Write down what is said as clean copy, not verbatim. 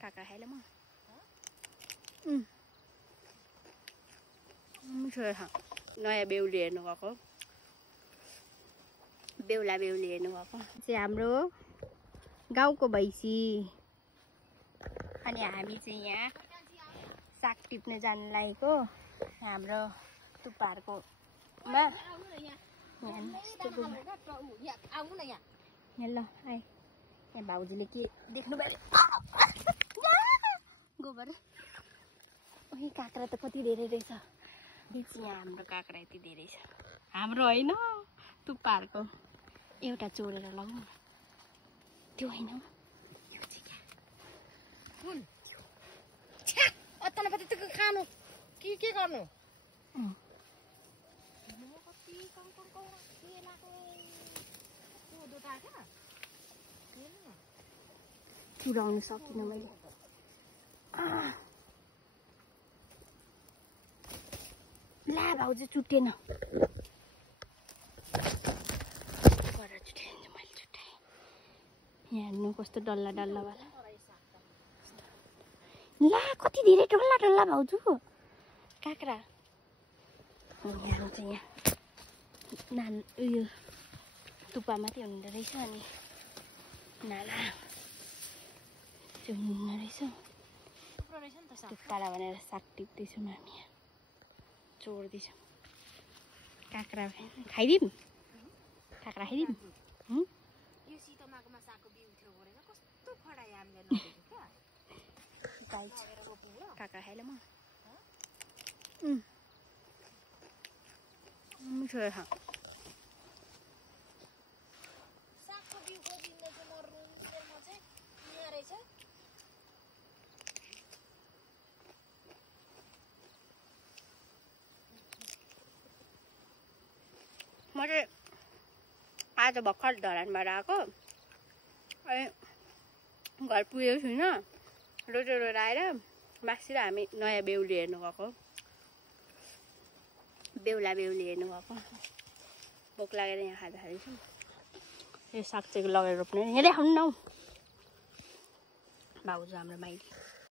काँक्रा खाइल म नयाँ बेहुली हेर्नु गएको बेहुला बेहुली हेर्नु गएको चाहिँ हाम्रो गाउँको भैँसी अनि हामी चाहिँ यहाँ साग टिप्न जान लागेको हाम्रो टुप्पाहरूको मा ल आए यहाँ भाउजूले के देख्नु भयो गोबर ओही काँक्रा त कति धेरै रहेछ यहाँ हाम्रो काँक्रा यति धेरै छ हाम्रो होइन टुप्पाहरूको एउटा चोरेर लगाउँ त्यो होइन यो चाहिँ क्या कुन अत्ताले पत्ता त्यो खानु के गर्नु पुऱ्याउनु सकिनँ मैले ला भाउजू चुटेन यहाँ हेर्नु कस्तो डल्ला डल्लावाला ला कति धेरै डल्ला डल्ला भाउजू काँक्रा यहाँ चाहिँ यहाँ उयो टुप्पा मात्रै हुँदो रहेछ अनि नाना चाहिँ हुँदो रहेछ टुप्पालाई भनेर साग टिप्दैछौँ हामी यहाँ चोर्दैछौँ काँक्रा खाइदिउँ काँक्रा खाइदिउँ काँक्रा खाइल म म चाहिँ आज भर्खर धरानबाट आएको अनि घर पुगेको छुइनँ रोजेर आएर मासिर हामी नयाँ बेहुली हेर्नु गएको बेहुला बेहुली हेर्नु गएको भोक लागेर यहाँ खाँदा खाँदैछौँ यो साग चाहिँ लगेर रोप्ने यहाँ देखाउनु न हौ भाउजू हाम्रो माइली